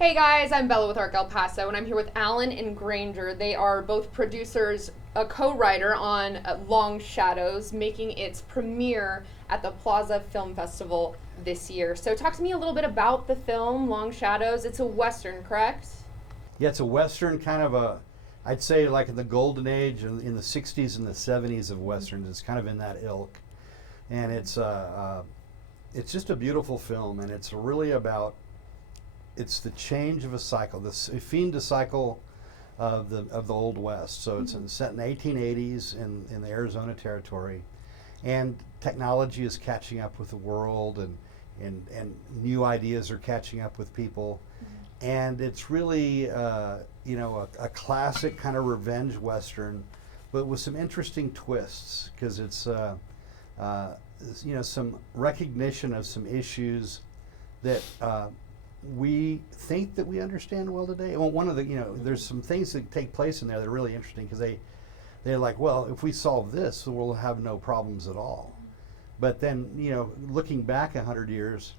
Hey guys, I'm Bella with Arc El Paso, and I'm here with Alan and Granger. They are both producers, a co-writer on Long Shadows, making its premiere at the Plaza Film Festival this year. So talk to me a little bit about the film, Long Shadows. It's a Western, correct? Yeah, it's a Western kind of I'd say like in the golden age in the 60s and the 70s of Westerns. It's kind of in that ilk. And it's just a beautiful film, and it's really about, it's the change of a cycle, this fiend to cycle of the Old West. So it's set in the 1880s in the Arizona territory, and technology is catching up with the world, and new ideas are catching up with people. And it's really, a classic kind of revenge Western, but with some interesting twists, because it's, some recognition of some issues that we think that we understand well today. Well, one of the, there's some things that take place in there that are really interesting, because they're like, well, if we solve this, we'll have no problems at all. But then, looking back 100 years,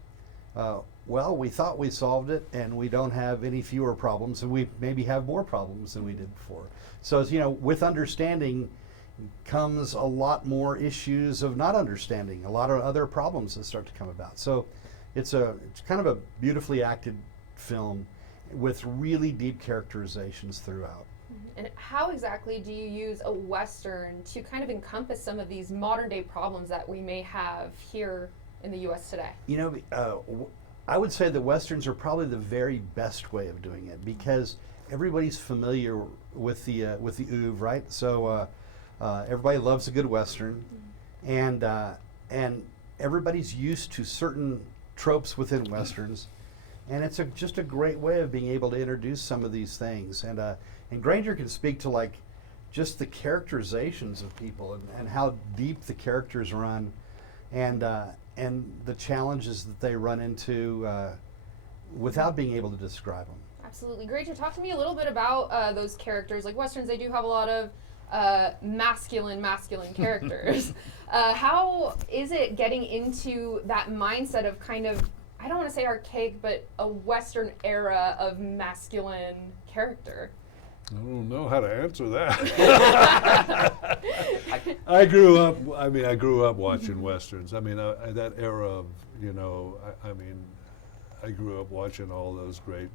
well, we thought we solved it, and we don't have any fewer problems, and we maybe have more problems than we did before. So, with understanding comes a lot more issues of not understanding, a lot of other problems that start to come about. So it's kind of a beautifully acted film with really deep characterizations throughout. And how exactly do you use a Western to kind of encompass some of these modern day problems that we may have here in the U.S. today? I would say that Westerns are probably the very best way of doing it, because everybody's familiar with the oeuvre, right? So everybody loves a good Western, and everybody's used to certain tropes within Westerns, and it's just a great way of being able to introduce some of these things. And Granger can speak to like just the characterizations of people, and how deep the characters run, and the challenges that they run into without being able to describe them. Absolutely. Granger, talk to me a little bit about those characters. Like Westerns, they do have a lot of masculine characters. How is it getting into that mindset of kind of, I don't want to say archaic, but a Western era of masculine character? I don't know how to answer that. I grew up watching Westerns. I mean, that era of, I grew up watching all those great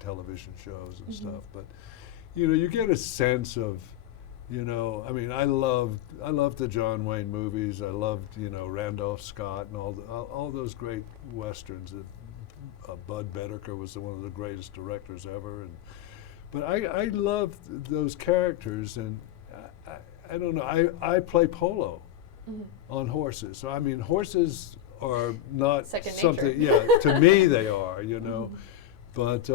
television shows and stuff. But, you get a sense of, I loved the John Wayne movies. I loved, Randolph Scott and all those great Westerns. Bud Bedecker was one of the greatest directors ever. But I love those characters, and I don't know, I play polo on horses. So, horses are not second something, nature. To me they are, But,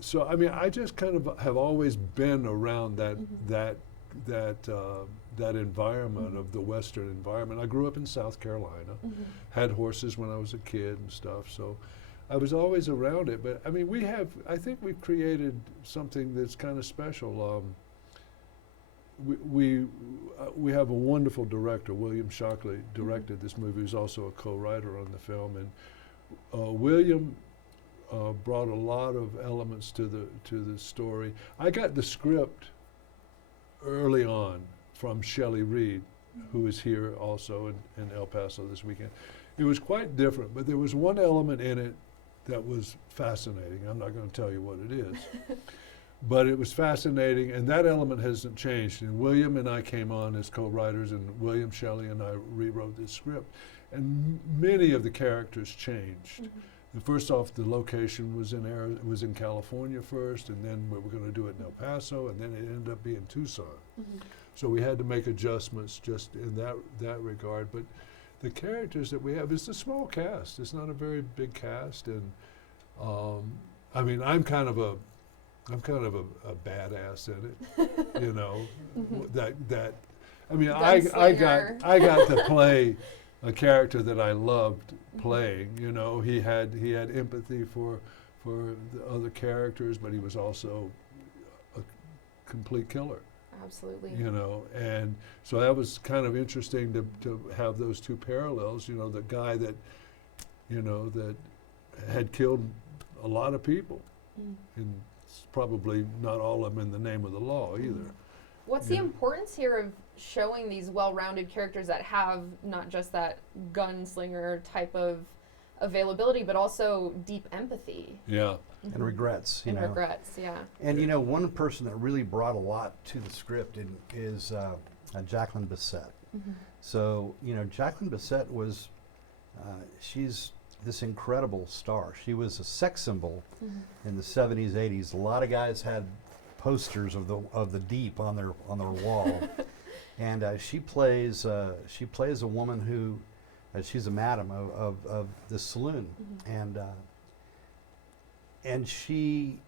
so, I just kind of have always been around that environment of the Western environment. I grew up in South Carolina, had horses when I was a kid and stuff, so I was always around it. But I think we've created something that's kind of special. We have a wonderful director, William Shockley, directed this movie. He's also a co-writer on the film, and William brought a lot of elements to the story. I got the script early on from Shelley Reed, who is here also in El Paso this weekend. It was quite different, but there was one element in it that was fascinating. I'm not going to tell you what it is, but it was fascinating, and that element hasn't changed. And William and I came on as co-writers, and William Shelley and I rewrote this script, and many of the characters changed. First off, the location was in California first, and then we were going to do it in El Paso, and then it ended up being Tucson. So we had to make adjustments just in that regard. But the characters that we have, it's a small cast. It's not a very big cast, and I'm kind of a badass in it. I got to play a character that I loved playing. He had empathy for the other characters, but he was also a complete killer. Absolutely. And so that was kind of interesting to have those two parallels. The guy that, that had killed a lot of people, And it's probably not all of them in the name of the law either. What's Yeah. the importance here of showing these well-rounded characters that have not just that gunslinger type of availability, but also deep empathy Yeah. And regrets, you and know. regrets? Yeah. And you know, one person that really brought a lot to the script is Jacqueline Bisset. So, you know, Jacqueline Bisset was, she's this incredible star. She was a sex symbol in the 70s, 80s. A lot of guys had posters of the Deep on their wall. And she plays a woman who, she's a madam of the saloon. And she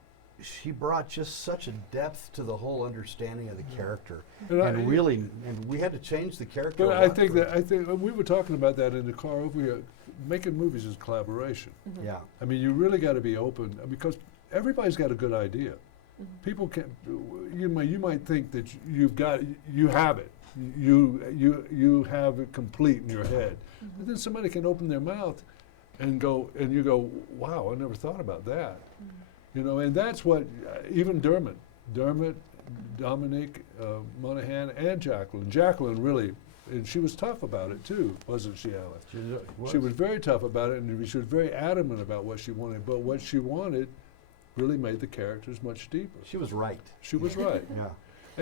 brought just such a depth to the whole understanding of the character, and we had to change the character. But a I lot think for- we were talking about that in the car over here. Making movies is collaboration. yeah, I mean, you really got to be open because everybody's got a good idea. People can. You might think that you have it. You have it complete in your head, but then somebody can open their mouth and you go, wow, I never thought about that. You know, and that's what even Dermot, Dominic, Monaghan, and Jacqueline. Jacqueline really, and she was tough about it too, wasn't she, Alan? She was very tough about it, and she was very adamant about what she wanted. But what she wanted really made the characters much deeper. she was right. She was right. Yeah,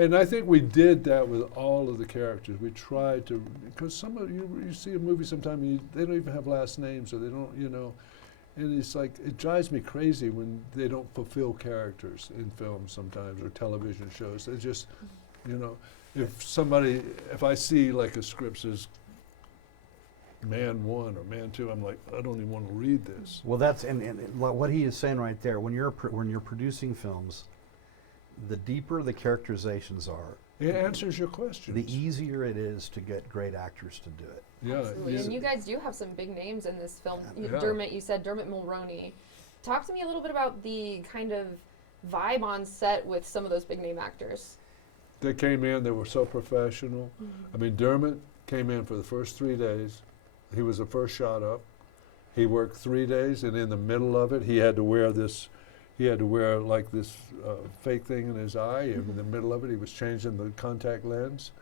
And I think we did that with all of the characters. We tried to, because some of you see a movie sometime, they don't even have last names, or they don't, you know, and it's like, it drives me crazy when they don't fulfill characters in films sometimes, or television shows. They just, you know, if I see like a script says man 1 or man 2, I'm like, I don't even want to read this. well, that's and what he is saying right there. When you're producing films, the deeper the characterizations are, It answers your questions. the easier it is to get great actors to do it. Yeah, Absolutely. yeah. And you guys do have some big names in this film. Yeah. You said Dermot Mulroney. Talk to me a little bit about the kind of vibe on set with some of those big name actors. They came in, they were so professional. I mean, Dermot came in for the first 3 days. He was the first shot up. He worked 3 days, and in the middle of it, he had to wear like this fake thing in his eye. And in the middle of it, he was changing the contact lens,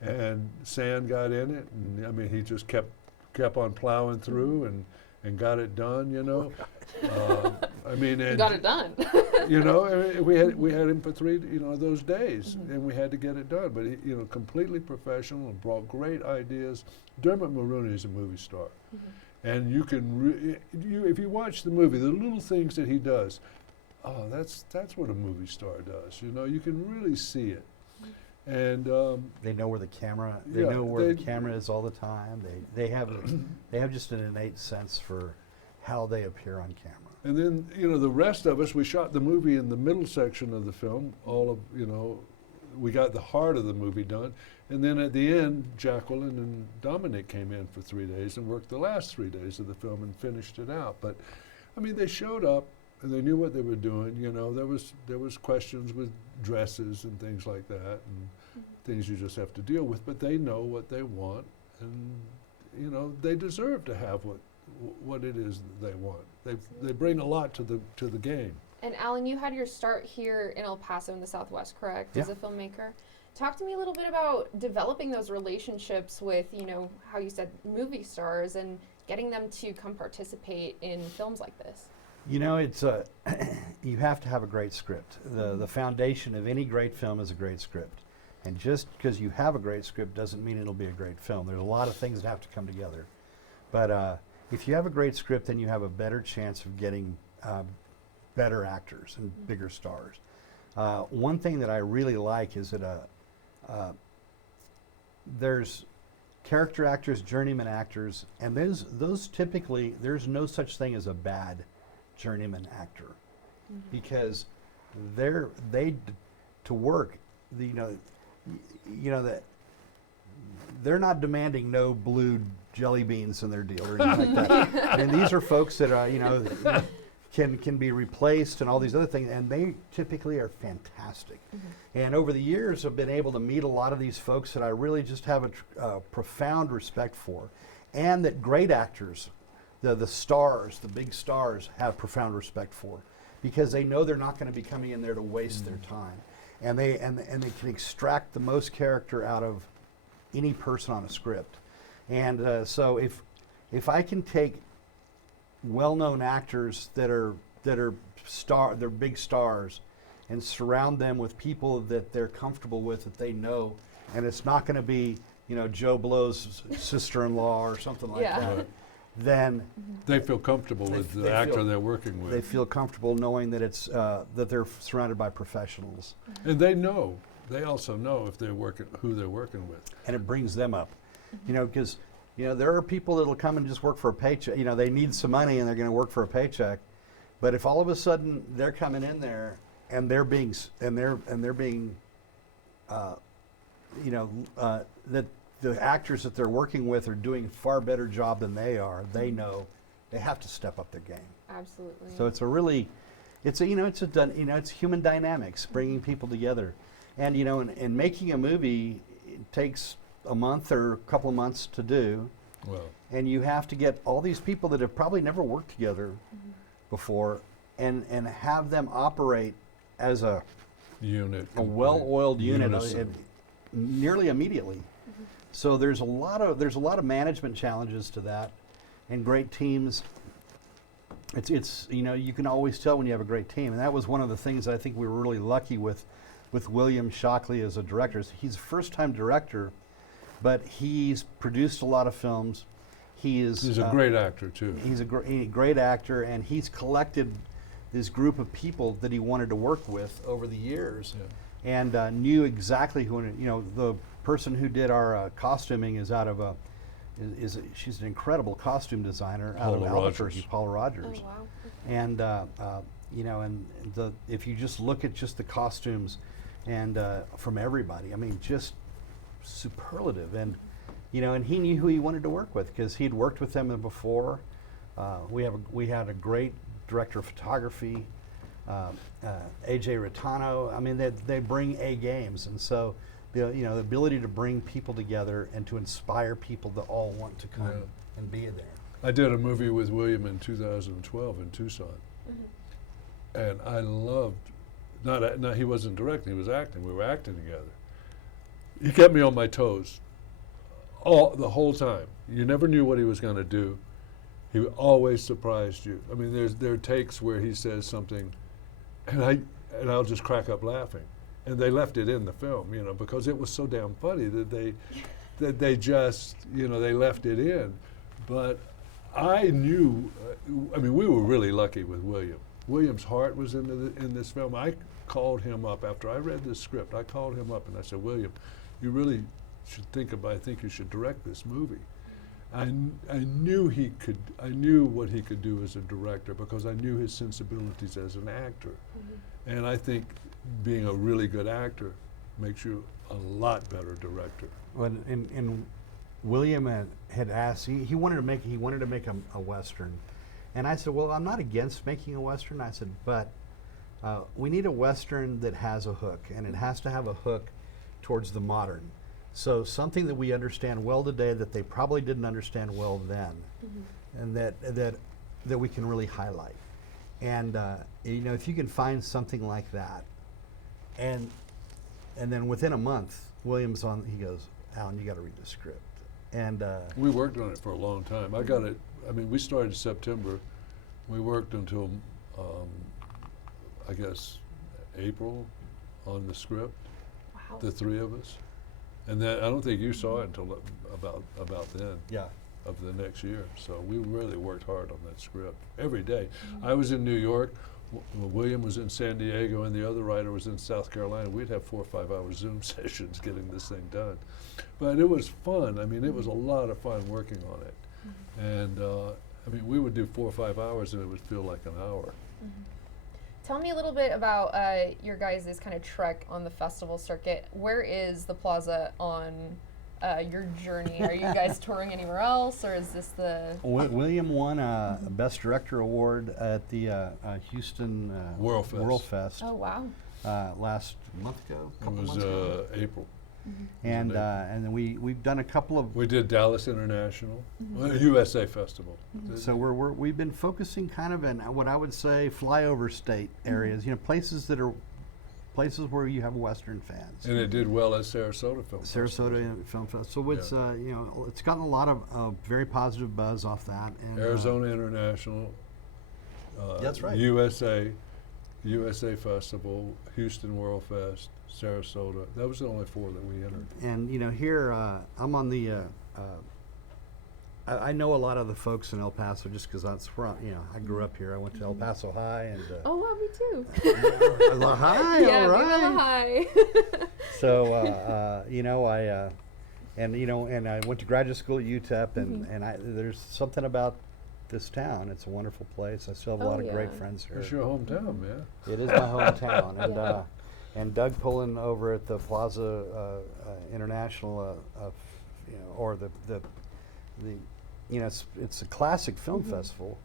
and sand got in it. And I mean, he just kept on plowing through and got it done. You know, I mean, You and got it done. you know, I mean, we had him for 3, you know, those days, and we had to get it done. But he, you know, completely professional and brought great ideas. Dermot Mulroney is a movie star, and you can if you watch the movie, the little things that he does, oh, that's what a movie star does. You know, you can really see it, and They know where the camera. They Yeah, know where the they- camera is all the time. They have just an innate sense for how they appear on camera. And then, you know, the rest of us, we shot the movie in the middle section of the film. All of, you know, we got the heart of the movie done. And then at the end, Jacqueline and Dominic came in for 3 days and worked the last 3 days of the film and finished it out. But, I mean, they showed up and they knew what they were doing. You know, there was questions with dresses and things like that, and things you just have to deal with. But they know what they want, and, you know, they deserve to have what it is that they want. They bring a lot to the game. And Alan, you had your start here in El Paso in the Southwest, correct? Yeah. As a filmmaker. Talk to me a little bit about developing those relationships with, you know, how you said movie stars and getting them to come participate in films like this. You know, it's you have to have a great script. The foundation of any great film is a great script. And just because you have a great script doesn't mean it'll be a great film. There's a lot of things that have to come together. But if you have a great script, then you have a better chance of getting better actors and bigger stars. One thing that I really like is that there's character actors, journeyman actors, and those typically, there's no such thing as a bad journeyman actor, because to work, that they're not demanding no blue jelly beans in their deal or anything like that. I mean, these are folks that can be replaced and all these other things, and they typically are fantastic. And over the years, I've been able to meet a lot of these folks that I really just have a profound respect for, and that great actors, the stars, the big stars, have profound respect for, because they know they're not going to be coming in there to waste their time, and they can extract the most character out of any person on a script. And so if I can take well-known actors that are they're big stars, and surround them with people that they're comfortable with, that they know, and it's not going to be, you know, Joe Blow's sister-in-law or something like that, Right. then They feel comfortable They- with they the actor feel- they're working with. they feel comfortable knowing that it's that they're surrounded by professionals, And they know. They also know if they're working, who they're working with. and it brings them up, you know, because you know there are people that'll come and just work for a paycheck. You know, they need some money and they're going to work for a paycheck, but if all of a sudden they're coming in there and they're being that the actors that they're working with are doing a far better job than they are, they know they have to step up their game. Absolutely. So it's it's human dynamics, bringing people together, and you know, in making a movie, it takes a month or a couple of months to do, Well, and you have to get all these people that have probably never worked together before, and have them operate as a unit. well-oiled unit Unison. nearly immediately. So there's a lot of management challenges to that, and great teams. It's you know, you can always tell when you have a great team, and that was one of the things I think we were really lucky with William Shockley as a director. He's a first-time director, but he's produced a lot of films. He's a great actor too. He's a great actor, and he's collected this group of people that he wanted to work with over the years, Yeah. and knew exactly who. You know, the person who did our costuming is out of she's an incredible costume designer out of Paula Albuquerque, Rogers. Paula Rogers. Oh wow. And you know, and if you just look at just the costumes, and from everybody, I mean, just superlative. And you know, and he knew who he wanted to work with because he'd worked with them before. We had a great director of photography, AJ Ritano. I mean, they bring A games, and so the ability to bring people together and to inspire people to all want to come Yeah. and be there. I did a movie with William in 2012 in Tucson, and I loved. Not he wasn't directing; he was acting. We were acting together. He kept me on my toes the whole time. You never knew what he was going to do. He always surprised you. I mean, there are takes where he says something, and I'll just crack up laughing. And they left it in the film, you know, because it was so damn funny that they just, you know, they left it in. But I knew, I mean, we were really lucky with William. William's heart was in this film. I called him up after I read this script. I called him up and I said, William, you really should I think you should direct this movie. I knew he could. I knew what he could do as a director because I knew his sensibilities as an actor, and I think being a really good actor makes you a lot better director. Well, and William had asked. He wanted to make a western, and I said, well, I'm not against making a western. I said, but we need a western that has a hook, and it has to have a hook towards the modern. So something that we understand well today that they probably didn't understand well then, and that we can really highlight. And you know, if you can find something like that, and then within a month, William's on. He goes, Alan, you got to read the script. And We worked on it for a long time. I got it. I mean, we started September. We worked until I guess April on the script. Wow. The three of us. And then I don't think you saw it until about then yeah, of the next year. So we really worked hard on that script every day. I was in New York, William was in San Diego, and the other writer was in South Carolina. We'd have 4 or 5 hour Zoom sessions getting this thing done. But it was fun. I mean, it was a lot of fun working on it. And I mean, we would do 4 or 5 hours and it would feel like an hour. Tell me a little bit about your guys' kind of trek on the festival circuit. Where is the Plaza on your journey? Are you guys touring anywhere else, or is this the... William won a Best Director award at the Houston World Fest. World Fest Oh, wow. last month ago. It was April. And amazing. and then we've done a couple of. We did Dallas International, USA Festival. So we've been focusing kind of in what I would say flyover state areas. You know, places where you have Western fans. And it did well at Sarasota Film Festival. Sarasota Film Festival. So it's you know, it's gotten a lot of very positive buzz off that. And, Arizona International. That's right. USA Festival, Houston World Fest, Sarasota. That was the only 4 that we entered. And you know, here I'm on the. I know a lot of the folks in El Paso just because that's where I grew up here. I went to El Paso High and. Oh, wow, me too. La High, Yeah, all Viva La right. High. So you know, and I went to graduate school at UTEP, and there's something about this town. It's a wonderful place. I still have a lot of great friends here. It's your hometown, man. It is my hometown, and Yeah. and Doug Pullen over at the Plaza International, you know, or the you know, it's a classic film festival,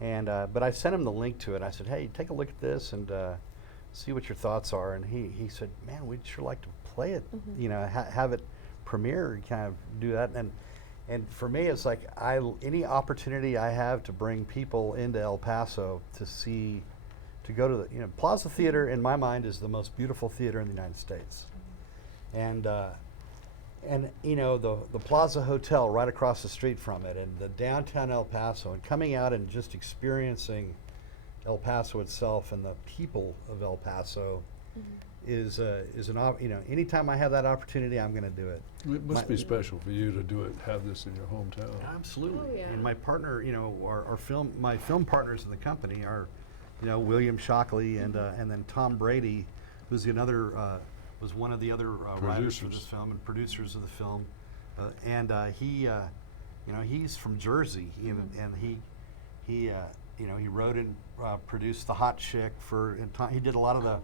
and but I sent him the link to it. I said, hey, take a look at this and see what your thoughts are. And he said, man, we'd sure like to play it, you know, have it premiere, and kind of do that. And for me, it's like any opportunity I have to bring people into El Paso to go to the, you know, Plaza Theater in my mind is the most beautiful theater in the United States, and you know, the Plaza Hotel right across the street from it, and the downtown El Paso, and coming out and just experiencing El Paso itself and the people of El Paso is you know, anytime I have that opportunity, I'm going to do it. It must be special for you to do it, have this in your hometown. Absolutely. Oh, yeah. And my partner, you know, my film partners in the company are, you know, William Shockley and then Tom Brady, who's another was one of the other writers for this film and producers of the film, and he, you know, he's from Jersey, and he you know, he wrote and produced The Hot Chick he did a lot of the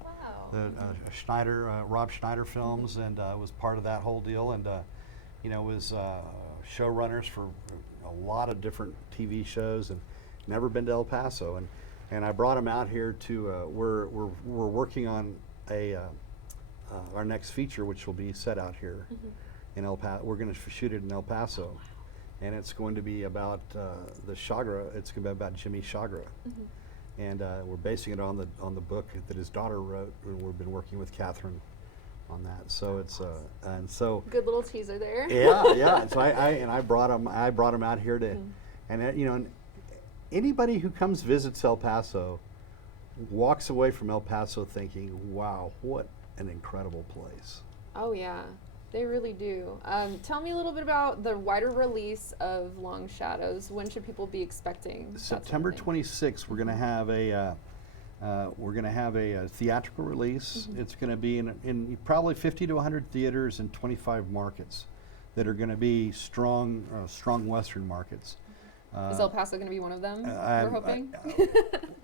Rob Schneider films, and was part of that whole deal, and you know, was showrunners for a lot of different TV shows, and never been to El Paso, and I brought him out here to we're working on our next feature, which will be set out here in El Paso. We're going to shoot it in El Paso, and it's going to be about the Chagra. It's going to be about Jimmy Chagra, and we're basing it on the book that his daughter wrote. And we've been working with Catherine on that. So it's and so Good little teaser there. yeah. And so I brought him out here to, and you know, and anybody who comes visits El Paso walks away from El Paso thinking, wow, what an incredible place. Oh, yeah. They really do. Tell me a little bit about the wider release of Long Shadows. When should people be expecting that sort of September thing? 26th, we're going to have a theatrical release. It's going to be in probably 50 to 100 theaters in 25 markets that are going to be strong Western markets. Is El Paso going to be one of them? We're hoping.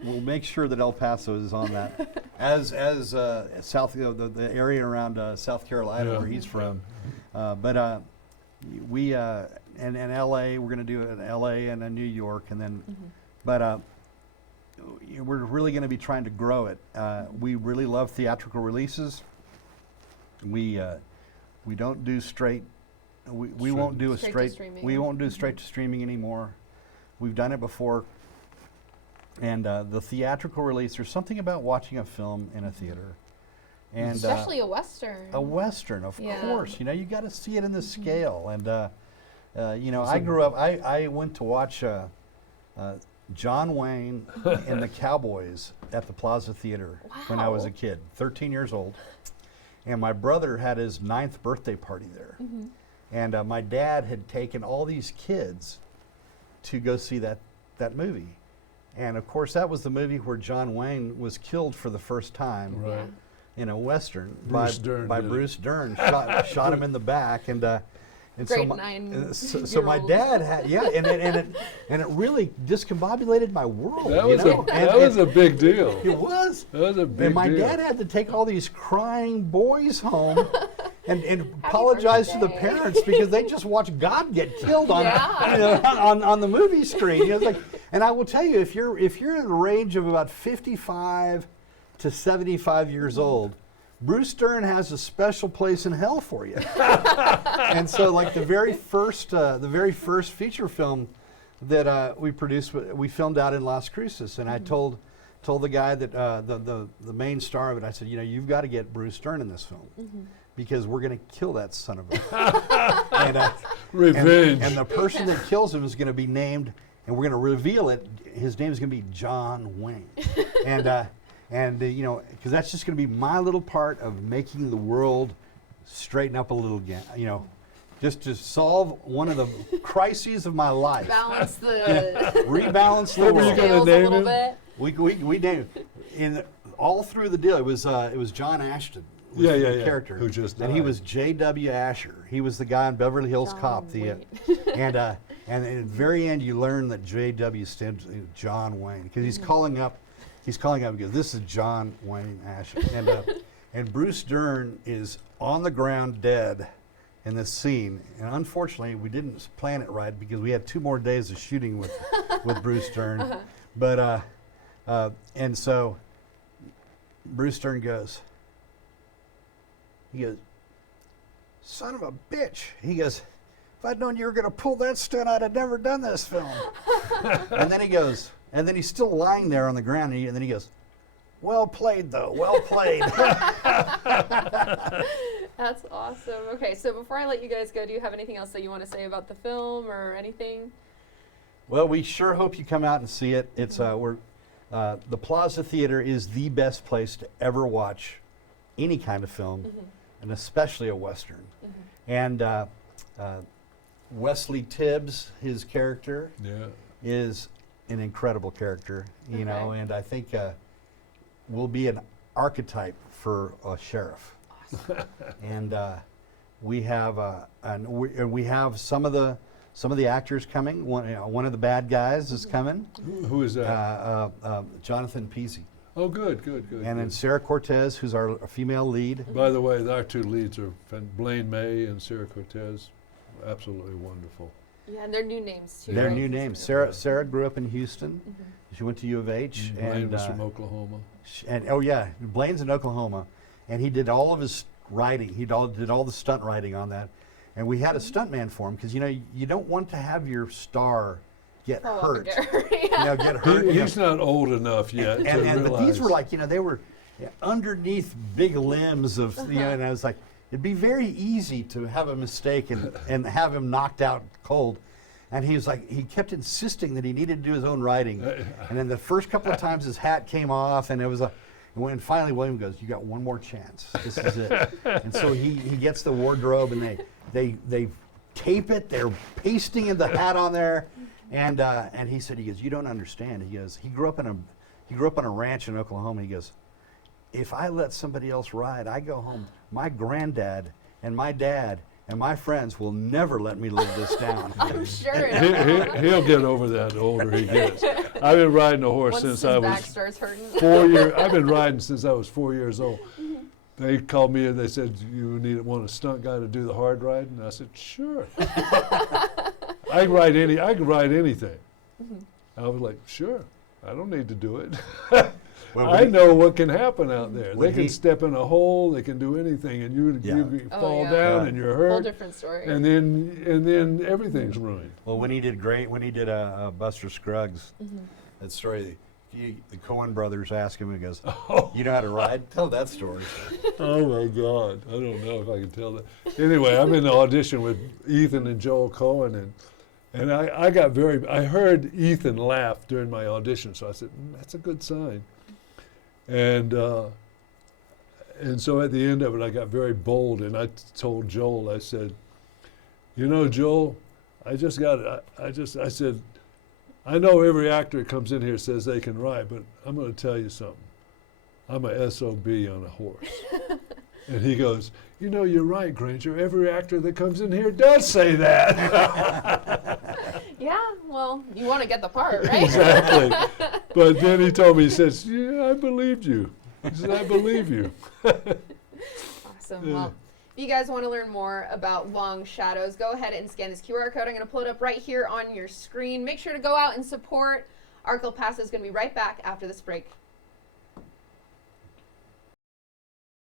We'll make sure that El Paso is on that, as South, you know, the area around South Carolina where he's from. But we and L.A. we're going to do it in L.A. and in New York, and then, but we're really going to be trying to grow it. We really love theatrical releases. We don't do straight. We won't do a Straight to straight. streaming. We won't do straight to streaming anymore. We've done it before. And the theatrical release, there's something about watching a film in a theater. And Especially a Western. a Western, of Yeah. course. You know, you got to see it in the scale. And, you know, I grew up, I went to watch John Wayne and the Cowboys at the Plaza Theater when I was a Wow. kid, 13 years old. And my brother had his 9th birthday party there. And my dad had taken all these kids to go see that movie. And of course, that was the movie where John Wayne was killed for the first time Right. in a Western Bruce Dern by did it. Bruce Dern. Shot him in the back, and so Great my, nine-year-old. my dad had and it really discombobulated my world. That you was know? that was a big deal. It was. That was a big And my deal. dad had to take all these crying boys home and apologize to the birthday. parents because they just watched God get killed on, Yeah. you know, on the movie screen. You know, it's like, and I will tell you, if you're in the range of about 55 to 75 years old, Bruce Dern has a special place in hell for you. And so, like the very first feature film that we produced, we filmed out in Las Cruces, and I told the guy that the main star of it, I said, you've got to get Bruce Dern in this film because we're going to kill that son of a. and, Revenge. And the person that kills him is going to be named, and we're going to reveal it. His name is going to be John Wayne, and because that's just going to be my little part of making the world straighten up a little again. Just to solve one of the crises of my life. Balance Rebalance the What were you world. gonna scales a name little him? bit. We named in all through the deal. It was John Ashton. Was Yeah, the yeah, yeah. Character Who just and he died. was J.W. Asher. He was the guy in Beverly Hills John Cop. Wayne. And at the very end, you learn that J.W. stands for John Wayne because he's calling up. He's calling up because this is John Wayne Asher. And Bruce Dern is on the ground dead in this scene. And unfortunately, we didn't plan it right because we had 2 more days of shooting with Bruce Dern. But and so Bruce Dern goes. He goes, son of a bitch. He goes, if I'd known you were going to pull that stunt, I'd have never done this film. And then he goes, and then he's still lying there on the ground, and then he goes, well played, though, well played. That's awesome. Okay, so before I let you guys go, do you have anything else that you want to say about the film or anything? Well, we sure hope you come out and see it. It's the Plaza Theater is the best place to ever watch any kind of film, and especially a Western. And Wesley Tibbs, his character, is an incredible character, you know, and I think will be an archetype for a sheriff. Awesome. And we have we have some of the actors coming. One of the bad guys is coming. Who is that? Jonathan Peasy. Oh, good. And then Sarah Cortez, who's our female lead. By the way, our 2 leads are Blaine May and Sarah Cortez. Absolutely wonderful. Yeah, and they're new names too. They're right? new names. Sarah grew up in Houston. She went to U of H. Blaine and was from Oklahoma. Blaine's in Oklahoma, and he did all of his writing. He did all the stunt writing on that, and we had a stuntman for him because you don't want to have your star get hurt. Get hurt. He's not old enough yet to But realize. these were like they were underneath big limbs of and I was like, it'd be very easy to have a mistake and have him knocked out cold. And he was like, he kept insisting that he needed to do his own writing. And then the first couple of times his hat came off, and it was when finally William goes, you got one more chance. This is it. And so he gets the wardrobe, and they tape it. They're pasting the hat on there, and he said, you don't understand. He goes, he grew up on a ranch in Oklahoma. He goes, if I let somebody else ride, I go home. My granddad and my dad and my friends will never let me live this down. I'm sure. He'll get over that the older he gets. I've been riding a horse Once since his I back was starts hurting. 4 years. I've been riding since I was 4 years old. They called me and they said, you want a stunt guy to do the hard riding? I said, sure. I can ride anything. I was like, sure. I don't need to do it. Well, I know what can happen out there. When They can he- step in a hole. They can do anything, and you Oh, fall yeah. down Yeah. and you're Whole hurt, different story. and then everything's ruined. Well, when he did Buster Scruggs, that story, the Coen brothers asked him, he goes, you know how to ride? Tell that story. Oh my God! I don't know if I can tell that. Anyway, I'm in the audition with Ethan and Joel Coen, and I heard Ethan laugh during my audition, so I said, that's a good sign. And so at the end of it, I got very bold, and I told Joel, I said, Joel, I said, I know every actor that comes in here says they can ride, but I'm going to tell you something. I'm a SOB on a horse. And he goes, you're right, Granger. Every actor that comes in here does say that. Yeah, well, you want to get the part, right? Exactly. But then he told me, he says, yeah, I believed you. He said, I believe you. Awesome. Yeah. Well, if you guys want to learn more about Long Shadows, go ahead and scan this QR code. I'm going to pull it up right here on your screen. Make sure to go out and support. Paso is going to be right back after this break.